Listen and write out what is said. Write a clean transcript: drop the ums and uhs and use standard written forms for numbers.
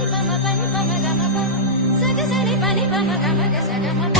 పని పమ గమ ప సగ సని పని పమ గమ గ సగమ